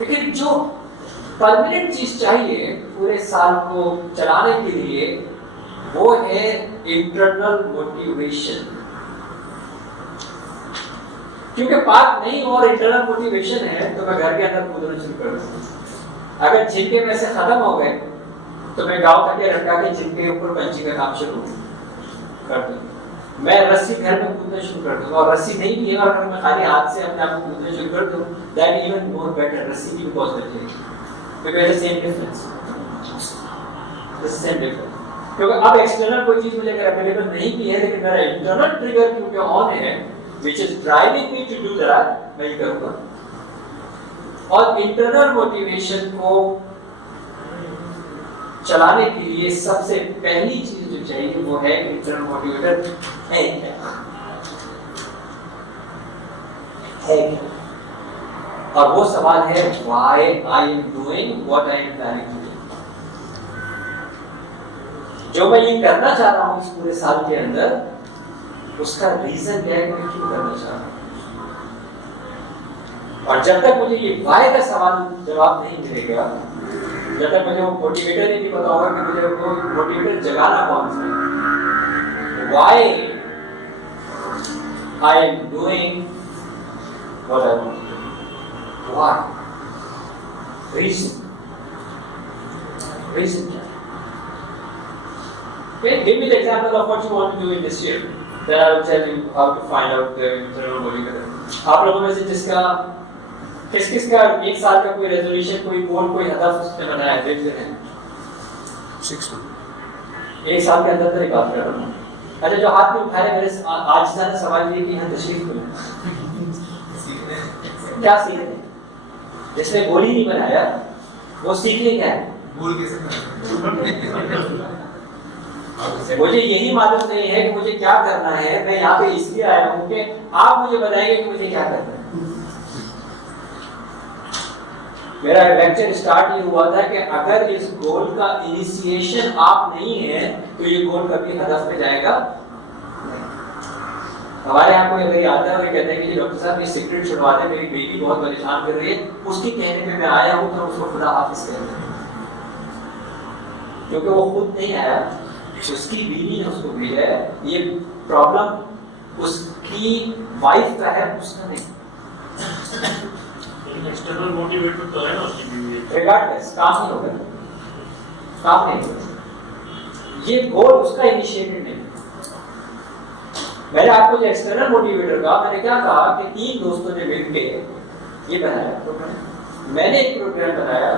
लेकिन जो परमानेंट चीज चाहिए पूरे साल को चलाने के लिए वो है इंटरनल मोटिवेशन। क्योंकि पार्क नहीं और इंटरनल मोटिवेशन है तो मैं घर के अंदर कूदना शुरू कर दूंगा। अगर झिंके में से खत्म हो गए तो मैं गांव तक रखा के जिनके ऊपर पंछी का काम शुरू कर दूंगा। मैं रस्सी घर में कूदना शुरू कर दूंगा और रस्सी नहीं भी है और मैं खाली हाथ से अपने आप को कूदना शुरू कर दूं, दैट इवन मोर बेटर। रस्सी की कॉस्ट बचेगी क्योंकि सेम डिफरेंस, सेम डिफरेंस। क्योंकि अब एक्सटर्नल कोई चीज मुझे अगर अवेलेबल नहीं भी है लेकिन मेरा इंटरनल ट्रिगर क्योंकि ऑन है which is driving me to do that, मैं ये करूंगा। और इंटरनल मोटिवेशन को चलाने के लिए सबसे पहली चीज जो चाहिए वो है इंटरनल मोटिवेटर है क्या? और वो सवाल है why I am doing what I am planning to do। जो मैं ये करना चाह रहा हूँ इस पूरे साल के अंदर उसका रीजन क्या है, मैं क्यों करना चाह रहा हूँ। और जब तक मुझे ये why का सवाल जवाब नहीं मिलेगा, जब तक मुझे वो मोटिवेटर ही नहीं पता होगा कि मुझे वो मोटिवेटर जगाना कौन सा है, why I am doing what I want to do, why, reason क्या? Okay, give me the example of what you want to do in this year, then I will tell you how to find out the internal motivator। आप लोगों में से जिसका किस का एक साल का कोई रेजोल्यूशन, कोई गोल, कोई हदफ उसने बनाया है, देख रहे हैं? 6 मंथ, एक साल के अंदर ही बात कर रहा हूँ। अच्छा, जो हाथ में उठा रहे मेरे आज सारा सवाल ये कि यहाँ तशरीफ में क्या सीख रहे हैं? जिसने गोल ही नहीं बनाया वो सीखने क्या है? गोल कैसे मुझे यही मालूम नहीं है कि मुझे क्या करना है। मैं यहाँ पे इसलिए आया हूँ कि आप मुझे बताएंगे कि मुझे क्या करना है। मेरा लेक्चर स्टार्ट ये हुआ था कि अगर इस गोल का इनिशिएशन आप नहीं है तो ये गोल कभी हदफ पे जाएगा। हमारे यहाँ कोई अगर आता है और कहते हैं कि डॉक्टर साहब ये सिगरेट छुड़वा दें, मेरी बेटी बहुत परेशान कर रही है, उसके कहने पे मैं आया हूँ तो उसको खुदा हाफिज कहते हैं, क्योंकि वो खुद नहीं आया, उसकी बीवी ने उसको भेजा है। ये प्रॉब्लम उसकी वाइफ का है, उसका नहीं। एक्सटर्नल मोटिवेटर तो है ना उसकी बीवी, रिगार्डलेस काम नहीं होगा, काम नहीं होगा। ये गोल उसका इनिशिएटिव नहीं। मैंने आपको जो एक्सटर्नल मोटिवेटर का मैंने क्या कहा कि 3 दोस्तों ने मिलके ये बनाया प्रोग्राम। मैंने एक प्रोग्राम बनाया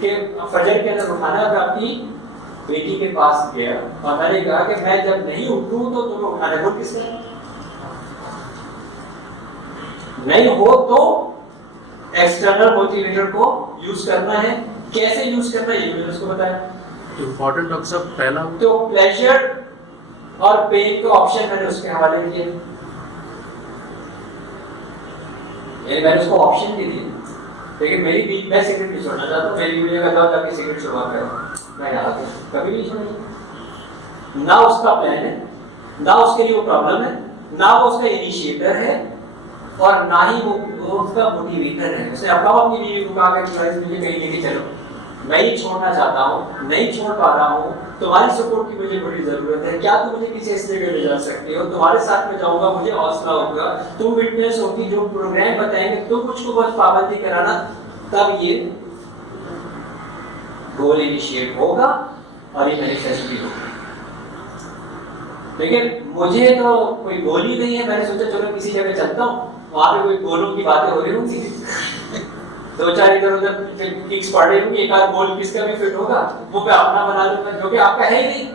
कि फजर के अंदर उठाना। मैं अपनी बेटी के पास गया और मैंने कहा कि मैं जब नहीं उठूं तो तुम्हें उठाने को किसने नहीं हो तो एक्सटर्नल मोटिवेटर को यूज करना है। कैसे यूज करना है ये मैंने उसको बताया। इंपॉर्टेंट डॉक्टर साहब पहला तो प्लेजर और पेन के ऑप्शन मैंने उसके हवाले किए। मैंने उसको ऑप्शन भी दिए, लेकिन मेरी बीच मैं सिगरेट नहीं छोड़ना चाहता हूँ। मेरी बीवी का जाओ जाके सिगरेट छुड़वा कर मैं यहाँ कभी नहीं छोड़ूंगा। ना उसका प्लान है, ना उसके लिए वो प्रॉब्लम है, ना वो उसका इनिशिएटर है और ना ही वो उसका मोटिवेटर है। उसने अपनी बीवी को कहा कि मुझे कहीं लेके चलो, मैं ही छोड़ना चाहता हूँ, नहीं छोड़ पा रहा हूँ, तुम्हारी सपोर्ट की मुझे बड़ी जरूरत है। क्या तुम मुझे किसी ऐसी जगह ले जा सकते हो? तुम्हारे साथ में जाऊंगा, मुझे हौसला होगा, तुम विटनेस होगी, जो प्रोग्राम बताएंगे तुम मुझको बस पाबंदी कराना, तब ये गोल इनिशिएट होगा और ये मैनिफेस्ट भी होगा। लेकिन मुझे तो कोई गोल ही नहीं है। मैंने सोचा चलो किसी जगह चलता हूँ, वहां पे कोई गोलों की बातें हो रही होंगी, 2-4 इधर उधर किक्स पड़ रही होंगी, एक आध गोल किसका भी फिट होगा वो मैं अपना बना लूंगा, जो कि आपका है ही नहीं।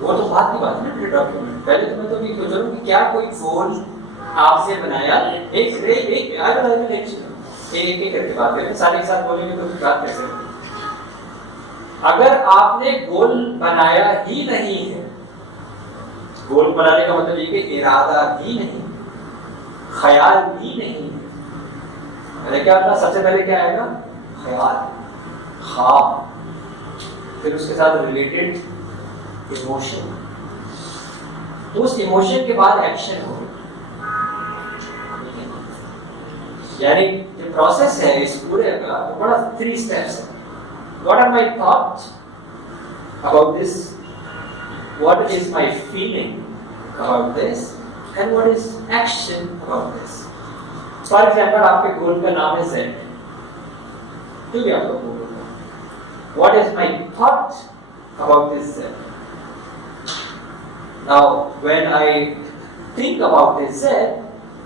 वो तो बात की बात है डॉक्यूमेंट। पहले तो मैं तो ये सोच रहा हूँ कि क्या कोई गोल आपसे बनाया, एक करके बात करें, सारे एक साथ बोलेंगे तो बात कैसे होगी? अगर आपने गोल बनाया ही नहीं है, गोल बनाने का मतलब ये कि इरादा भी नहीं, ख्याल भी नहीं, अरे क्या था? सबसे पहले क्या आएगा? ख्याल, ख्वाब, फिर उसके साथ रिलेटेड इमोशन, तो उस इमोशन के बाद एक्शन हो। यानी जो प्रोसेस है इस पूरे का वो बड़ा 3 स्टेप्स है. What are my thoughts about this? What is my feeling about this? And what is action about this? For example, आपके गोल का नाम है Z. जो भी आपका गोल होगा. What is my thought about this Z? Now, when I think about this Z,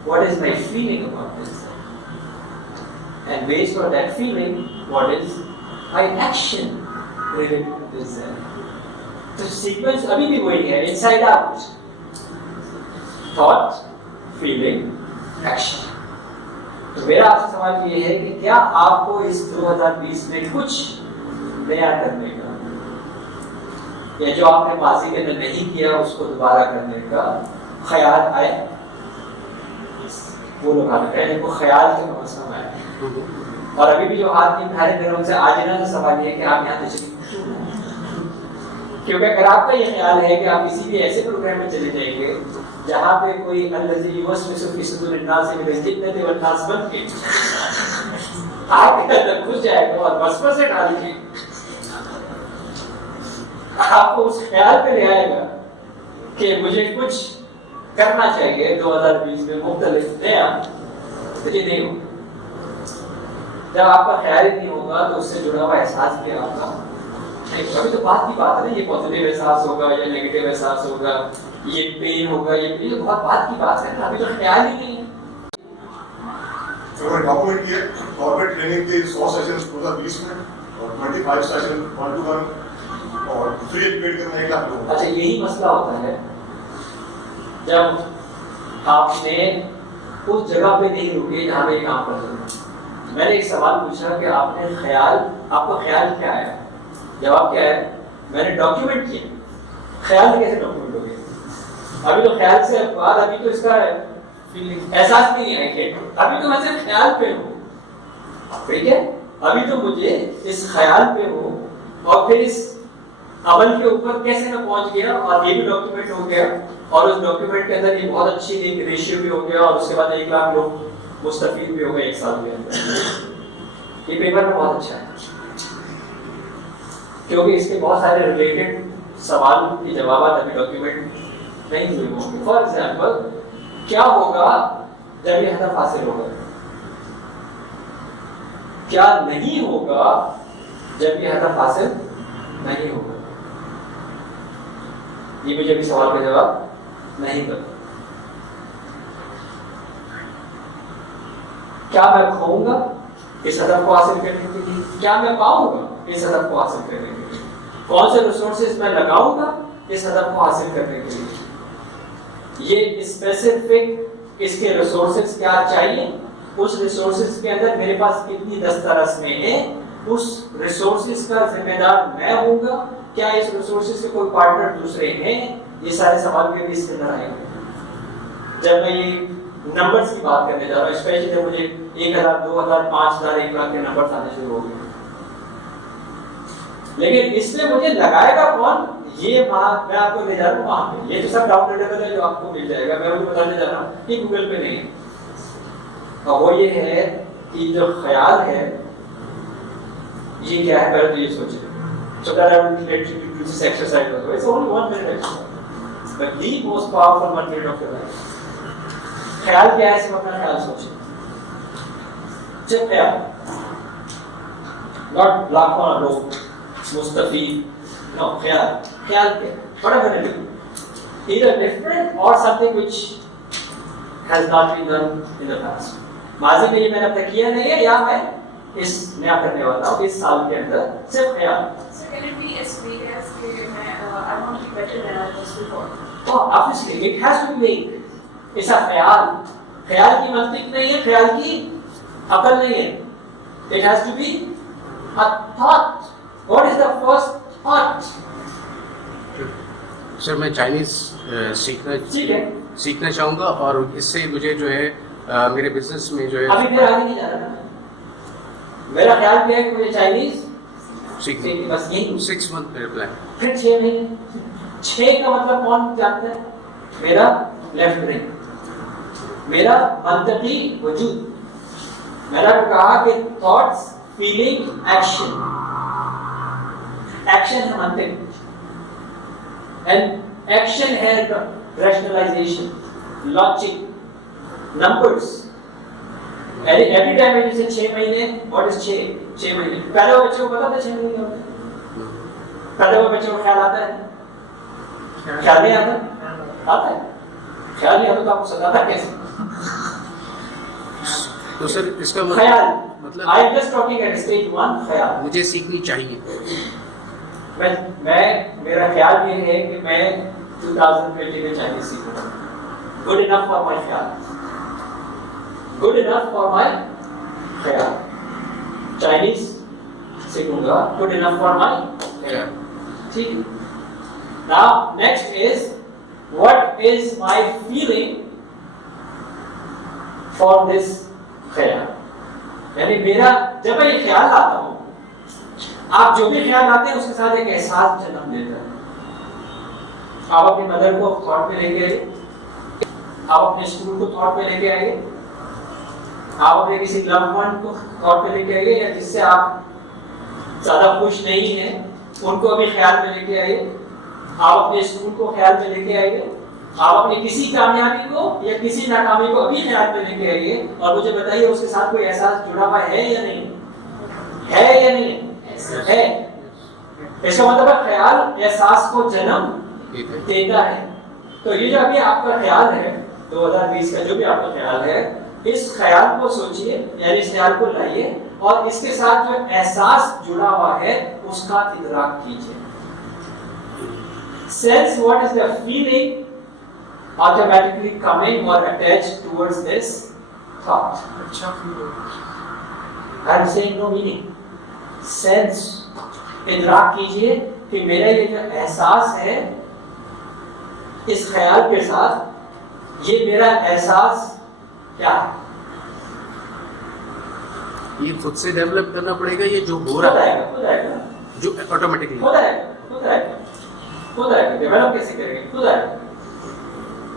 what is my feeling about this Z? And based on that feeling, what is my action related to this Z? तो sequence अभी भी वही है, inside out. Thought, feeling, action. तो मेरा आपसे सवाल ये है कि क्या आपको इस 2020 में कुछ नया करने का, या जो आपने माजी के अंदर नहीं किया उसको दोबारा करने का ख्याल आए? वो लोग हाथ उठाए जिनको ख्याल के मौसम आए. और अभी भी जो हाथ नहीं उठा रहे थे उनसे आज ना तो सवाल ये है कि आप यहाँ तशरीफ क्यों लाए? क्योंकि अगर आपका ये ख्याल है कि आप किसी भी ऐसे प्रोग्राम में चले जाएंगे जहाँ पे कोई अल्लज़ी युवस्विसु फी सुदूरिन नास मिनल जिन्नति वन नास बन के आपके अंदर घुस जाएगा और वसवसे डाल के आपको उस ख्याल पे ले आएगा कि मुझे कुछ करना चाहिए 2020 में मुख्तलिफ नया, तो ये नहीं होगा. जब आपका ख्याल ही नहीं होगा तो उससे जुड़ा हुआ एहसास भी आपका नहीं. अभी तो बात की बात है ना, ये पॉजिटिव एहसास होगा या नेगेटिव एहसास होगा, ये पेन होगा, ये बहुत बात की बात है ना. अभी तो ख्याल ही नहीं है. तो डॉक्यूमेंट किए कॉर्पोरेट ट्रेनिंग के 100 सेशंस 2020 में और 25 सेशन 1-to-1 और फ्री एजुकेट करना 1 लाख लोग. अच्छा, यही मसला होता है जब आपने उस जगह पे नहीं रुके जहाँ पे काम कर रहे हैं. मैंने एक सवाल पूछा कि आपने ख्याल, आपका ख्याल क्या है? जवाब क्या है? मैंने डॉक्यूमेंट किया. ख्याल कैसे डॉक्यूमेंट हो गया? अभी तो ख्याल से बाद अभी तो इसका फीलिंग एहसास भी नहीं आएगा. अभी तो मैं सिर्फ ख्याल पे हूँ. ठीक है, अभी तो मुझे इस ख्याल पे हूँ और फिर इस अमल के ऊपर कैसे मैं पहुंच गया और ये भी डॉक्यूमेंट हो गया और उस डॉक्यूमेंट के अंदर ये बहुत अच्छी एक रेशियो भी हो गया और उसके बाद 1 लाख लोग मुस्तफीद भी हो गए 1 साल के अंदर. ये पेपर में बहुत अच्छा है क्योंकि इसके बहुत सारे रिलेटेड सवाल के जवाब अभी डॉक्यूमेंट नहीं हुए होंगे. फॉर एग्जाम्पल, क्या होगा जब ये हदफ हासिल होगा? क्या नहीं होगा जब ये हदफ हासिल नहीं होगा? ये मुझे अभी सवाल का जवाब नहीं पता. क्या मैं खोऊंगा इस हदफ को हासिल करने के लिए? क्या मैं पाऊंगा इस हदफ को हासिल करने के लिए? कौन से रिसोर्सेज मैं लगाऊंगा इस हदफ को हासिल करने के लिए? ये स्पेसिफिक इसके रिसोर्सेज क्या चाहिए, उस रिसोर्सेज के अंदर मेरे पास कितनी दस्तरस में है, उस रिसोर्सेज का जिम्मेदार मैं होऊंगा, क्या इस रिसोर्सेज के कोई पार्टनर दूसरे हैं? ये सारे सवाल भी अभी इसके अंदर आएंगे. जब मैं ये नंबर्स की बात करने जा रहा हूँ, स्पेशली जब मुझे 1000, 2000, 5000, 1 लाख के नंबर आने शुरू हो गए. लेकिन इसमें मुझे लगाएगा कौन? ये मैं आपको ले जा रहा हूँ वहां पे. ये तो सब डाउनलोडेबल है जो आपको मिल जाएगा. मैं मुझे बताने जा रहा हूँ कि गूगल पे नहीं है. और वो ये है कि जो ख्याल है ये क्या है, पहले तो ये सोचिए. So that I will let you do this exercise also. It's only 1 minute exercise, but the most powerful 1 minute of your life. ख्याल क्या है? सिर्फ अपना ख्याल सोचिए. सिर्फ ख्याल, not लाखों लोग मुस्तफीद. No, ख्याल. ख्याल क्या? Whatever it is, either different or something which has not been done in the past. माज़ी में ये मैंने अब तक किया नहीं है या मैं इस नया करने वाला हूँ इस साल के अंदर. सिर्फ ख्याल. So can it be as vague as I want to be better than I was before? Oh, obviously it has to be vague. ऐसा ख्याल, ख्याल की मंतिक नहीं है, ख्याल की अकल नहीं है. It has to be a thought. What is the first thought? Sir, मैं चाइनीज सीखना चाहूँगा और इससे मुझे जो है मेरे बिजनेस में जो है अभी फिर आगे नहीं जा रहा ना. मेरा ख्याल भी है कि मुझे चाइनीज सीखनी, बस यही 6 मंथ मेरे प्लान. फिर 6 महीने. 6 का मतलब कौन जानता है? मेरा लेफ्ट ब्रेन, मेरा मंतकी वजूद. मैंने आपको कहा कि थॉट्स, फीलिंग, एक्शन। एक्शन है मंथिंग एंड एक्शन है rationalization, logic, numbers. Every time when you say 6 महीने, what is 6 महीने? पहले वो बच्चे को पता था 6 महीने क्या होते हैं? पहले वो बच्चे को ख्याल आता है? ख्याल नहीं आता? आता है। ख्याल नहीं आता तो आपको सताता कैसे? तो सर इसका ख्याल, मतलब I am just talking at stage 1, ख्याल। मुझे सीखनी चाहिए। मेरा ख्याल ये है कि मैं 2020 में चाइनीज सीखूंगा। गुड इनफ फॉर माय ख्याल, गुड इनफ फॉर माय ख्याल। चाइनीज सीखूंगा, गुड इनफ फॉर माय ख्याल। ठीक है। Now next is what is my feeling for this ख्याल। यानी मेरा जब मैं ये ख्याल लाता हूं, आप जो भी ख्याल आते हैं उसके साथ एक एहसास जन्म देता है। आप अपनी मदर को थॉट पे लेके आइए, आप अपने स्कूल को थॉट पे लेके आइए, आप अपने किसी लव्ड वन को थॉट पे लेके आइए, या जिससे आप ज्यादा खुश नहीं हैं उनको अभी ख्याल में लेके आइए, आप अपने स्कूल को ख्याल में लेके आइए, आप अपनी किसी कामयाबी को या किसी नाकामी को अभी ख्याल में लेके आइए और मुझे बताइए उसके साथ कोई एहसास जुड़ा हुआ है या नहीं? है या नहीं? है। इसका मतलब है ख्याल एहसास को जन्म देता है। तो ये जो अभी आपका ख्याल है 2020 का, जो भी आपका ख्याल है, इस ख्याल को सोचिए, यानी इस ख्याल को लाइए और इसके साथ जो एहसास जुड़ा हुआ है उसका इदराक कीजिए। Sense what is the feeling automatically coming or attached towards this thought. I am saying no meaning. Sense, इदराक कीजिए कि मेरा ये जो एहसास है इस ख्याल के साथ, ये मेरा एहसास क्या है? ये खुद से डेवलप करना पड़ेगा, ये जो हो रहा है खुद आएगा, जो ऑटोमेटिकली खुद आएगा, डेवलप कैसे करेंगे? खुद आएगा।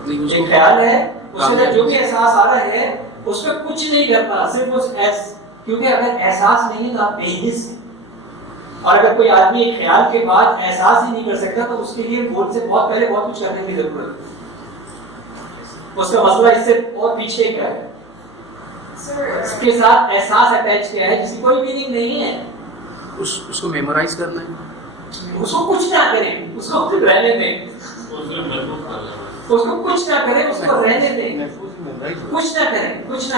नहीं ये उसको ख्याल है, उसमें जो भी एहसास आ रहा है उसमें कुछ नहीं करना, सिर्फ उस क्योंकि अगर एहसास नहीं है तो आप बेहिस हैं। और अगर कोई आदमी एक ख्याल के बाद एहसास ही नहीं कर सकता तो उसके लिए बहुत से बहुत पहले बहुत कुछ करने की जरूरत है। उसका मसला इससे बहुत पीछे क्या है? इसके साथ एहसास अटैच किया है जिसकी कोई मीनिंग नहीं है। उसको मेमोराइज करना है, उसको कुछ ना करें, उसको रहने दें, उसको कुछ ना करें, उसको रहने दें, कुछ ना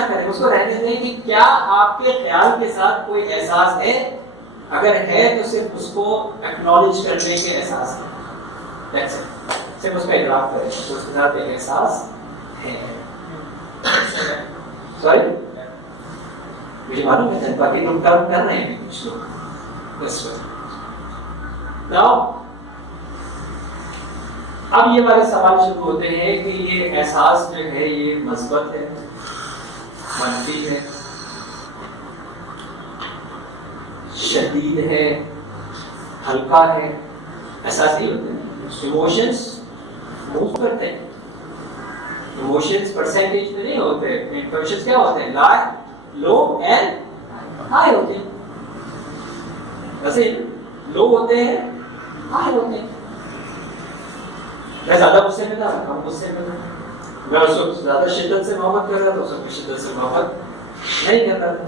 करें, उसको रहने दें कि क्या आपके ख्याल के साथ कोई एहसास है? अगर है तो सिर्फ उसको एक्नॉलेज करने के एहसास है, that's it। सिर्फ उसका इकरार करें तो उसके साथ एक एहसास है। सॉरी, मुझे मालूम है बाकी लोग काम कर रहे हैं कुछ लोग। नाउ अब ये वाले सवाल शुरू होते हैं कि ये एहसास जो है ये मस्बत है, मनफी है, शदीद है, हल्का है, एहसास नहीं होते। इमोशंस मूव करते हैं, इमोशंस परसेंटेज में नहीं होते। इमोशंस क्या होते हैं? लो एंड हाई होते हैं। वैसे लो होते हैं, हाई होते हैं। मैं ज्यादा गुस्से में था, कम गुस्से में था, मैं उसको ज्यादा शिद्दत से मोहब्बत कर रहा था, उसको शिद्दत से मोहब्बत नहीं कर रहा था।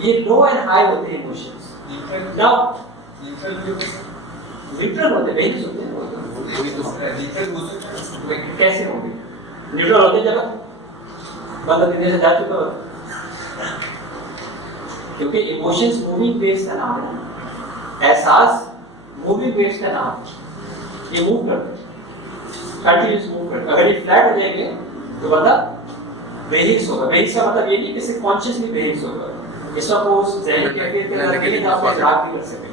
ये लो एंड हाई होते हैं इमोशंस। नाउ न्यूट्रल होते हैं, बेहद होते हैं। कैसे होंगे? न्यूट्रल होते हैं जब बंदा दुनिया से जा चुका होता, क्योंकि इमोशंस मूविंग वेव्स का नाम है। एहसास मूविंग वेव्स का नाम है, ये मूव करते हैं, कंटिन्यूस मूव करते हैं। अगर ये फ्लैट हो जाएंगे तो बंदा बेहिस होगा। बेहिस का मतलब ये नहीं कि सिर्फ कॉन्शियसली बेहिस होगा, इसका वो ज़हन कैफियत के अंदर नहीं आप इदराक भी कर सकेंगे।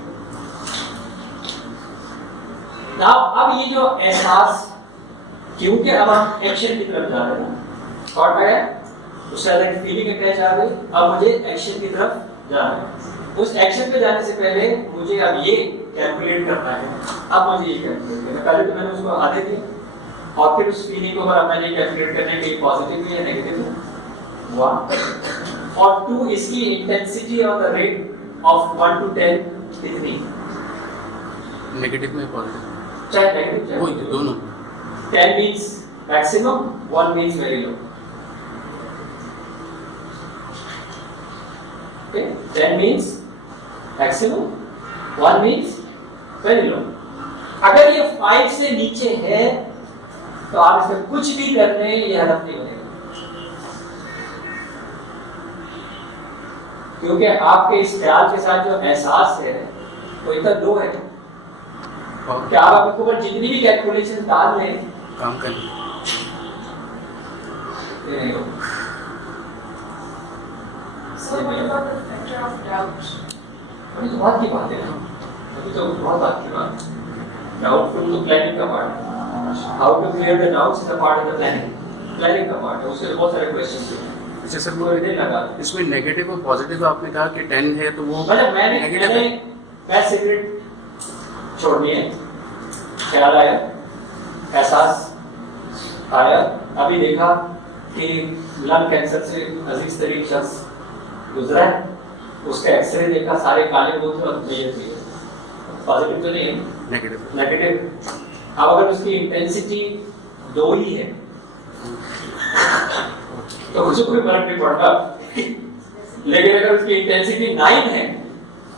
नाउ अब ये जो एहसास, क्योंकि अब हम एक्शन की तरफ जा रहे हैं, थॉट आया, उससे अलग फीलिंग अटैच आ गई, अब मुझे एक्शन की तरफ जाना है। उस एक्शन पे जाने से पहले मुझे अब ये कैलकुलेट करना है। अब मुझे ये कैलकुलेट करना है। पहले तो मैंने उसको आधे दिए और फिर उस फीलिंग को अब मैंने कैलकुलेट करने के पॉजिटिव या नेगेटिव हुआ, और 2 इसकी इंटेंसिटी और द रेट ऑफ 1 to 10 कितनी? नेगेटिव में पॉजिटिव, चाहे नेगेटिव चाहे वही दोनों। 10 means maximum, 1 means very low. Okay, 10 means maximum, 1 means very low. अगर ये 5 से नीचे है तो आप इसमें कुछ भी कर रहे हैं ये हदफ नहीं बनेगा, क्योंकि आपके इस ख्याल के साथ जो एहसास है वो इतना लो है कि आप अपने ऊपर जितनी भी कैलकुलेशन डाल लें काम करें। ये नहीं होगा। So what about the factor of doubt? अभी तो बात की बात है ना, अभी तो बहुत बात की बात है। डाउटफुल तो प्लानिंग का पार्ट है। How to clear the doubts is a part of the planning का पार्ट है। उसके बहुत सारे क्वेश्चंस हैं। अच्छा सर, वो इधर लगा इसमें नेगेटिव और पॉजिटिव आपने कहा कि 10 है तो वो मतलब मैंने मैं सिगरेट छोड़नी है, ख्याल आया, एहसास आया, अभी देखा कि लंग कैंसर से अजीज तरीन शख्स गुजरा है, उसका एक्सरे देखा, सारे काले बोल थे और मैयत हुई है। पॉजिटिव तो नहीं है, नेगेटिव। नेगेटिव। अब अगर उसकी इंटेंसिटी 2 ही है तो मुझे कोई फर्क नहीं पड़ता, लेकिन अगर उसकी इंटेंसिटी 9 है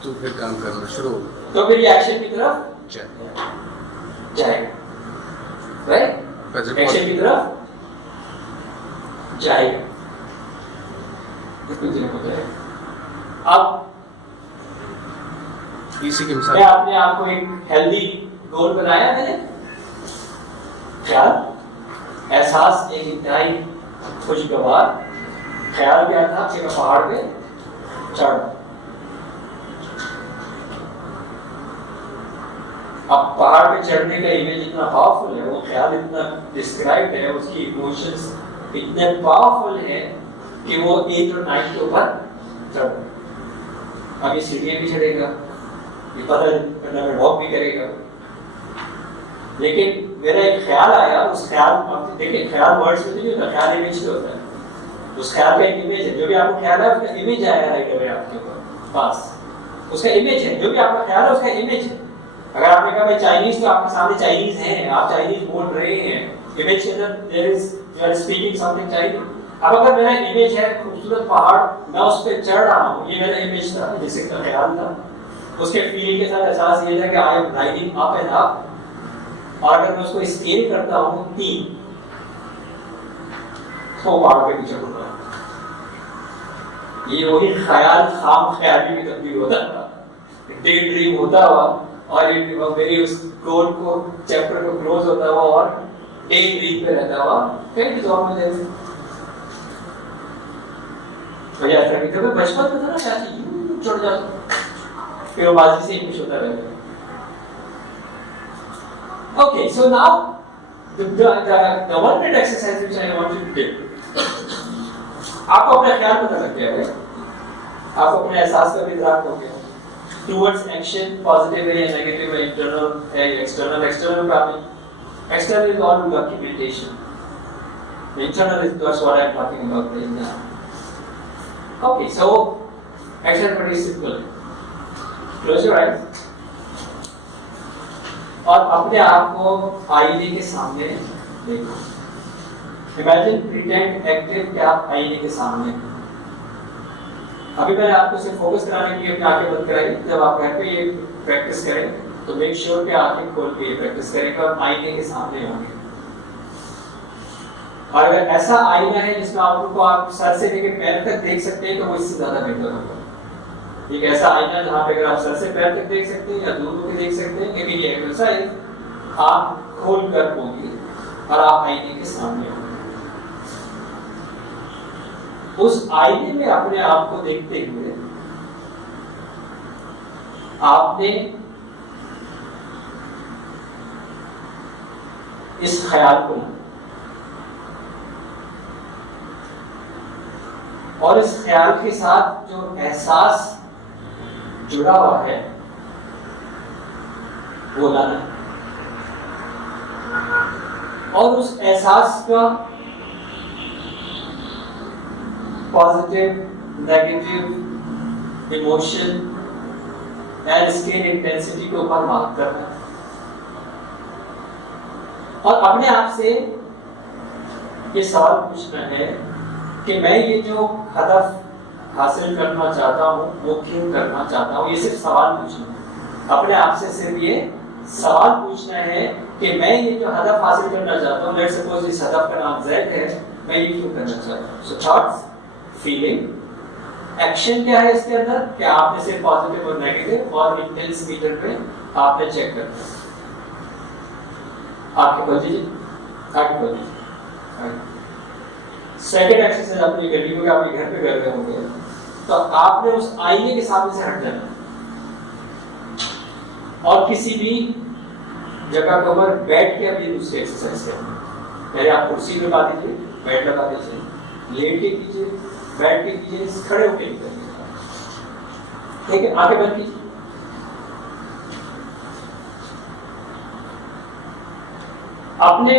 तो फिर काम करना शुरू होगा। तो फिर ये एक्शन की तरफ चल जाएगा, राइट? एक्शन की तरफ जाएगा, अब इसी के मैं मिसाल अपने आप को एक हेल्दी गोल बनाया मैंने, क्या एहसास एक इंतहाई खुशगवार ख्याल क्या था कि मैं पहाड़ पे चढ़, अब पहाड़ पे चढ़ने का इमेज इतना पावरफुल है, वो ख्याल इतना डिस्क्राइब है, उसकी इमोशंस इतने पावरफुल है कि वो 8 और 9 के ऊपर चढ़, अब ये सीढ़ियां भी चढ़ेगा, ये पता वॉक भी करेगा, लेकिन मेरा एक ख्याल आया, उस ख्याल, देखिए ख्याल वर्ड्स में तो नहीं होता, ख्याल इमेज से होता है, उस ख्याल का एक इमेज है, जो भी आपको ख्याल है उसका इमेज आया राइट अवे आपके ऊपर पास, उसका इमेज है, जो भी आपका ख्याल है उसका इमेज है। अगर आपने कहा भाई चाइनीज, तो आपके सामने चाइनीज है, आप चाइनीज बोल रहे हैं, इमेज के अंदर there is you are speaking something Chinese. अब अगर मेरा इमेज है खूबसूरत पहाड़, मैं उस पर चढ़ रहा हूँ, ये मेरा इमेज था, जिससे का ख्याल था, उसके फील के साथ एहसास ये था कि I am riding up and up, और अगर मैं उसको स्केल करता हूँ 3 तो पहाड़ पे पीछे उड़ रहा है, ये वही ख्याल खाम ख्याली में तब्दील होता था, डे ड्रीम होता हुआ, और मेरी उस गोल को चैप्टर को क्लोज होता हुआ और डे ड्रीम पे रहता हुआ कहीं भी दौर में जाएगा। तो ये ऐसा नहीं था, बचपन में था ना, ऐसे यूं चढ़ जाता, फिर वो बाजी से कुछ होता रहेगा। Okay, so now the one minute exercise which I want you to do, आपको अपना ख्याल पता लग गया है, आपको अपने एहसास का भी इदराक हो गया, towards action positive है या negative है, internal है या external, external का भी, external is all documentation, the internal is that's what I am talking about right now. Okay, so action pretty simple, close your eyes और अपने आप को आईने के सामने देखो, इमेजिन प्रिटेंड एक्टिव कि आप आईने के सामने। अभी मैंने आपको सिर्फ फोकस कराने के लिए अपनी आंखें बंद कराई, जब आप घर पे ये प्रैक्टिस करें तो मेक श्योर कि आंखें खोल के ये प्रैक्टिस करेंगे और आईने के सामने होंगे। और अगर ऐसा आईना है जिसमें आपको आप सर से लेकर पैर तक देख सकते हैं तो वो इससे ज्यादा बेहतर होगा। एक ऐसा आईना जहाँ पे अगर आप सर से पैर तक देख सकते हैं या दूर दूर देख सकते हैं, लेकिन ये एक्सरसाइज आप खोल कर होगी और आप आईने के सामने होंगे। उस आईने में अपने आप को देखते हुए आपने इस ख्याल को और इस ख्याल के साथ जो एहसास जुड़ा हुआ है वो लाना और उस एहसास का पॉजिटिव नेगेटिव इमोशन एंड इसके इंटेंसिटी के ऊपर मार्क करना है और अपने आप से ये सवाल पूछना है कि मैं ये जो हदफ हासिल करना चाहता हूँ वो क्यों करना चाहता हूँ। ये सिर्फ सवाल पूछना है, अपने आप से सिर्फ ये सवाल पूछना है कि मैं ये जो हदफ हासिल करना चाहता हूँ, लेट्स सपोज इस हदफ का नाम Z है, मैं ये क्यों करना चाहता हूँ। सो थॉट्स, फीलिंग, एक्शन क्या है इसके अंदर, क्या आपने सिर्फ पॉजिटिव और नेगेटिव और इंटेंस मीटर पे आपने चेक करना है। आपके खोल दीजिए, आगे खोल दीजिए। सेकेंड एक्सरसाइज आपने कर ली, क्योंकि आप ये घर पे कर रहे होंगे, तो आपने उस आईने के सामने से हट जाना और किसी भी जगह के ऊपर बैठ के अपनी दूसरी एक्सरसाइज करना। पहले आप कुर्सी लगा दीजिए, बैठ लगा दीजिए, लेट के कीजिए, बैठ के कीजिए, खड़े होके कीजिए। ठीक है, आगे बंद कीजिए। अपने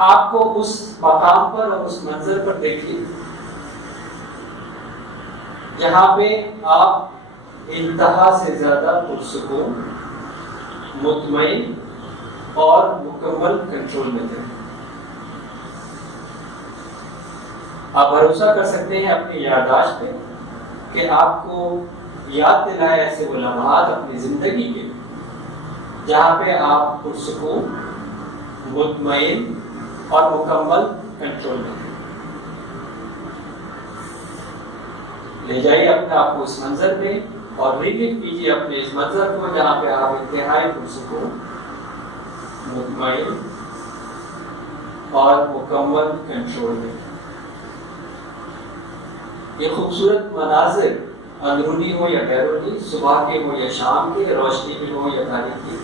आपको उस मकाम पर और उस मंजर पर देखिए जहां पे आप इंतहा से ज्यादा पुरसुकून, मुतमईन और मुकम्मल कंट्रोल में थे। आप भरोसा कर सकते हैं अपनी याददाश्त पे कि आपको याद दिलाए ऐसे वो लम्हात अपनी जिंदगी के जहां पे आप पुरसुकून, मुतमईन और मुकम्मल कंट्रोल में ले जाइए अपने आप को इस मंजर में और रिलीव कीजिए अपने इस मंजर को जहां पे आप इंतहाई पुरसुकून, मुतमईन और मुकम्मल कंट्रोल में। ये खूबसूरत मनाजिर अंदरूनी हो या बैरूनी, सुबह के हो या शाम के, रोशनी में हो या तारीकी,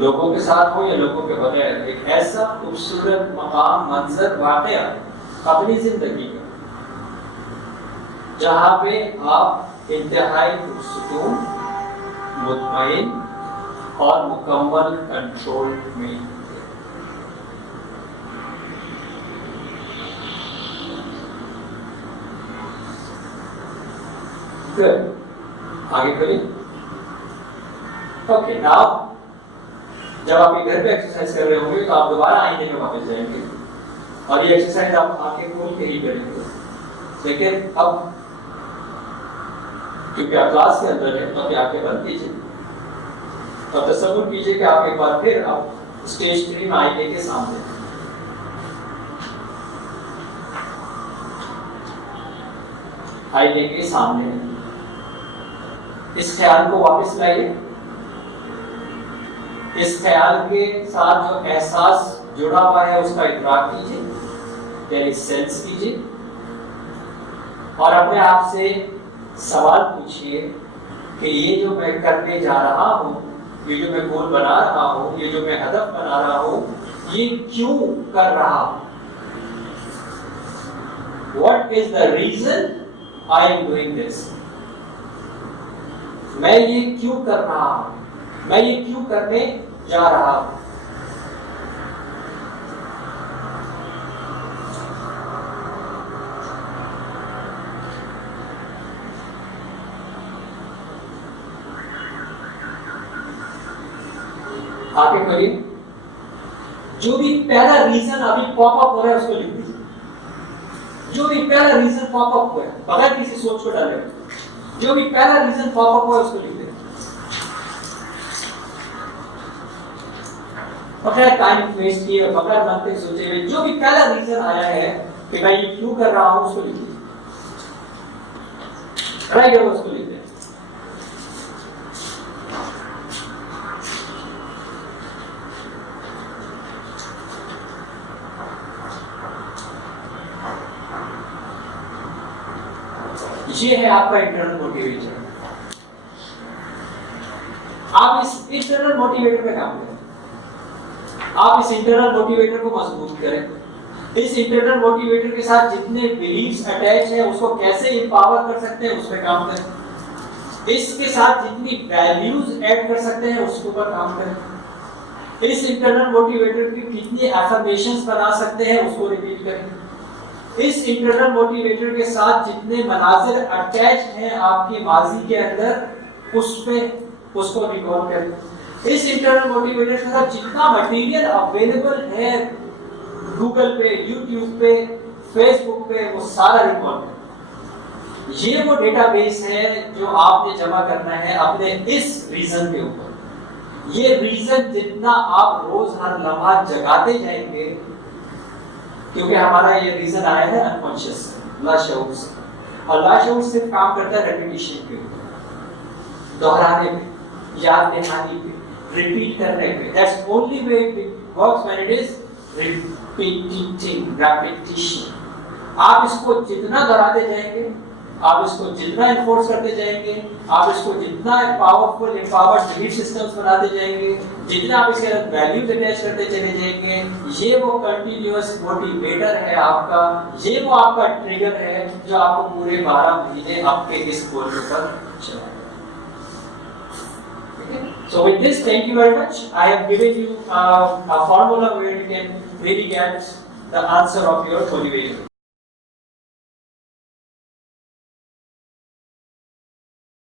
लोगों के साथ हो या लोगों के बगैर, एक ऐसा खूबसूरत मकाम, मंजर, वाकया अपनी जिंदगी का जहां पे आप इंतहाई पुरसुकून, मुतमईन और मुकम्मल कंट्रोल में थे। गुड, आगे करिए। ओके, नाउ जब आप ये घर पे एक्सरसाइज कर रहे होंगे तो आप दोबारा आईने में वापस जाएंगे और ये एक्सरसाइज आप आंखें खोल के ही करेंगे। लेकिन अब क्योंकि आप क्लास के अंदर है तो अपनी आंखें बंद कीजिए और तसव्वुर कीजिए कि आप एक बार फिर आप स्टेज 3 में आईने के सामने, आईने के सामने इस ख्याल को वापस लाइए। इस ख्याल के साथ जो एहसास जुड़ा हुआ है उसका इदराक कीजिए, यानी सेंस कीजिए और अपने आप से सवाल पूछिए कि ये जो मैं करने जा रहा हूँ, ये जो मैं गोल बना रहा हूँ, ये जो मैं हदफ बना रहा हूँ, ये क्यों कर रहा हूँ। What is the reason I am doing this? मैं ये क्यों कर रहा हूँ, मैं ये क्यों करने जा रहा हूं। आगे करिए। जो भी पहला रीजन अभी पॉप अप हो रहा है उसको लिख दीजिए। जो भी पहला रीजन पॉप अप हुआ है बगैर किसी सोच को डाले, जो भी पहला रीजन पॉप अप हुआ है उसको लिख दीजिए। बगैर टाइम वेस्ट किए, बगैर मनते सोचे हुए जो भी पहला रीजन आया है कि मैं ये क्यों कर रहा हूं उसको लिख दीजिए। ट्राई करो, उसको लिख दे। ये है आपका इंटरनल मोटिवेटर। आप इस इंटरनल मोटिवेटर पे काम करें। आप इस इंटरनल मोटिवेटर को मजबूत करें। इस इंटरनल मोटिवेटर के साथ जितने बिलीफ्स अटैच हैं उसको कैसे इंपावर कर सकते हैं उस पर काम करें। इसके साथ जितनी वैल्यूज ऐड कर सकते हैं उसके ऊपर काम करें। इस इंटरनल मोटिवेटर की कितनी एफर्मेशंस बना सकते हैं उसको रिपीट करें। इस इंटरनल मोटिवेटर के साथ जितने मनाजिर अटैच हैं आपकी माजी के अंदर उसको रिकॉल करें। इस इंटरनल मोटिवेटर के साथ जितना मटेरियल अवेलेबल है गूगल पे, यूट्यूब पे, फेसबुक पे, वो सारा रिकॉल करें। ये वो डेटाबेस है जो आपने जमा करना है अपने इस रीजन के ऊपर। ये रीजन जितना आप रोज हर लम्हा जगाते जाएंगे, क्योंकि हमारा ये रीजन आया है अनकॉन्शियस से, लाशऊर से, और लाशऊर सिर्फ काम करता है रेपिटेशन पे, दोहराने पे, याद दहानी पे, रिपीट करने पे। That's only way it works when it is repeating, repetition. आप इसको जितना दोहराते जाएंगे, आप इसको जितना इन्फोर्स करते जाएंगे, आप इसको जितना पावरफुल एम्पावर्ड बिलीफ सिस्टम्स बनाते जाएंगे, जितना आप इसके अंदर वैल्यूज अटैच करते चले जाएंगे, ये वो कंटिन्यूअस मोटिवेटर है आपका, ये वो आपका ट्रिगर है जो आपको पूरे 12 महीने आपके इस गोल पर चलाएगा। So with this, thank you very much. I have given you a formula where you can really get the answer of your motivation.